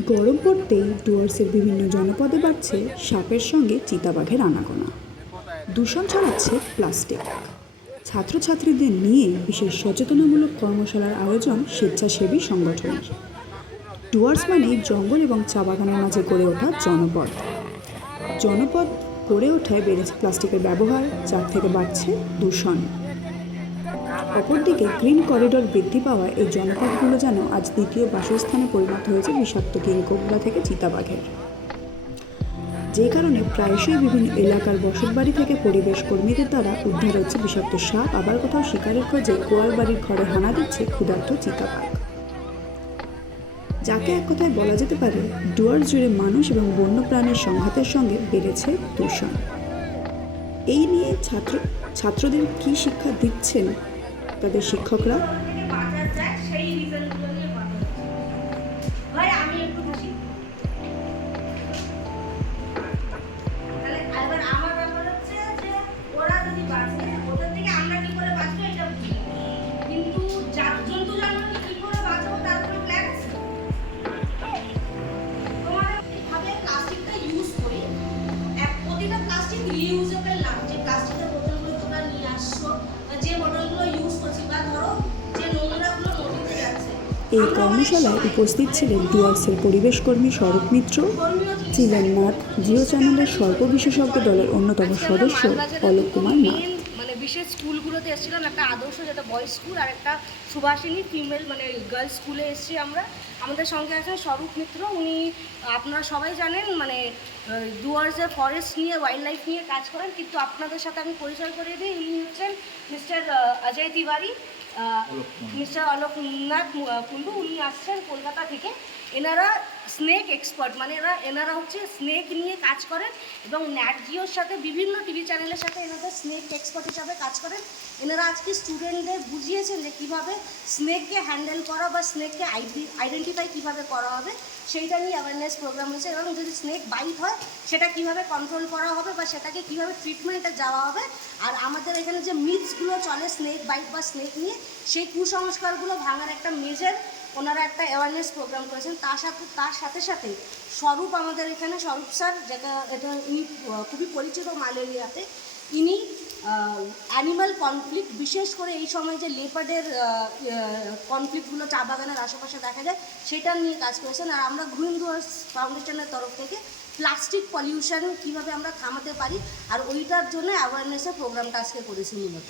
গরম পড়তেই ডুয়ার্সের বিভিন্ন জনপদে বাড়ছে সাপের সঙ্গে চিতাবাঘের আনাগোনা। দূষণ ছড়াচ্ছে প্লাস্টিক। ছাত্রছাত্রীদের নিয়ে বিশেষ সচেতনামূলক কর্মশালার আয়োজন স্বেচ্ছাসেবী সংগঠনের। ডুয়ার্স মানে জঙ্গল এবং চা বাগানের মাঝে গড়ে ওঠা জনপদ। জনপদ গড়ে ওঠায় বেড়েছে প্লাস্টিকের ব্যবহার, যার থেকে বাড়ছে দূষণ। অপরদিকে গ্রিন করিডোর বৃদ্ধি পাওয়া এই জনপদগুলো যেন আজ দ্বিতীয় বাসস্থানে পরিণত হয়েছে বিষাক্ত কিংকোবরা থেকে চিতাবাঘের। যে কারণে প্রায়শই বিভিন্ন এলাকার বসতবাড়ি থেকে পরিবেশ কর্মীদের দ্বারা উদ্ধার হচ্ছে বিষাক্ত সাপ, আবার কোথাও শিকারের খোঁজে গোয়াল বাড়ির ঘরে হানা দিচ্ছে ক্ষুধার্ত চিতাবাঘ। যাকে এক কথায় বলা যেতে পারে ডুয়ার জুড়ে মানুষ এবং বন্যপ্রাণীর সংঘাতের সঙ্গে বেড়েছে দূষণ। এই নিয়ে ছাত্র ছাত্রদের কী শিক্ষা দিচ্ছেন তাদের শিক্ষকরা? এই কর্মশালায় উপস্থিত ছিলেন ডুয়ার্সের পরিবেশ কর্মী স্বরূপ মিত্র ছিলেন নাথ জিও চ্যানেলের সর্ব বিশেষজ্ঞ দলের অন্যতম সদস্য অলোক কুমার নাথ। মানে বিশেষ স্কুলগুলোতে এসেছিলাম, একটা আদর্শ যেটা বয়েজ স্কুল আর একটা সুভাষিনী ফিমেল মানে গার্লস স্কুলে এসেছি আমরা। আমাদের সঙ্গে আছেন স্বরূপ মিত্র, উনি আপনারা সবাই জানেন মানে ডুয়ার্সের ফরেস্ট নিয়ে ওয়াইল্ড লাইফ নিয়ে কাজ করেন কিন্তু আপনাদের সাথে আমি পরিচয় করিয়ে দিই। ইনি হচ্ছেন মিস্টার অজয় তিওয়ারি। মিস্টার অলোক নাথ কুন্ডু উনি আসছেন কলকাতা থেকে। এনারা স্নেক এক্সপার্ট মানে এরা এনারা হচ্ছে স্নেক নিয়ে কাজ করেন এবং ন্যাট জিওর সাথে বিভিন্ন টিভি চ্যানেলের সাথে এনাদের স্নেক এক্সপার্ট হিসাবে কাজ করেন। এনারা আজকে স্টুডেন্টদের বুঝিয়েছেন যে কীভাবে স্নেককে হ্যান্ডেল করা বা স্নেককে আইডেন্টিফাই কীভাবে করা হবে। সেইটা নিয়ে অ্যাওয়ারনেস প্রোগ্রাম হয়েছে এবং যদি স্নেক বাইট হয় সেটা কীভাবে কন্ট্রোল করা হবে বা সেটাকে কীভাবে ট্রিটমেন্টে যাওয়া হবে। আর আমাদের এখানে যে মিথসগুলো চলে স্নেক বাইট বা স্নেক নিয়ে, সেই কুসংস্কারগুলো ভাঙার একটা মেজর ওনারা একটা অ্যাওয়ারনেস প্রোগ্রাম করেছেন। তার সাথে তার সাথে সাথে স্বরূপ আমাদের এখানে, স্বরূপ স্যার যেটা, এটা উনি খুবই পরিচিত মালেরিয়াতে ইনি অ্যানিমাল কনফ্লিক্ট বিশেষ করে এই সময় যে লেপার্ডের কনফ্লিক্টগুলো চা বাগানের আশেপাশে দেখা যায়, সেটা নিয়ে কাজ করেছেন। আর আমরা গ্রিন ডুয়ার্স ফাউন্ডেশনের তরফ থেকে প্লাস্টিক পলিউশন কীভাবে আমরা থামাতে পারি, আর ওইটার জন্য অ্যাওয়ারনেসের প্রোগ্রামটা আজকে করেছি মূলত।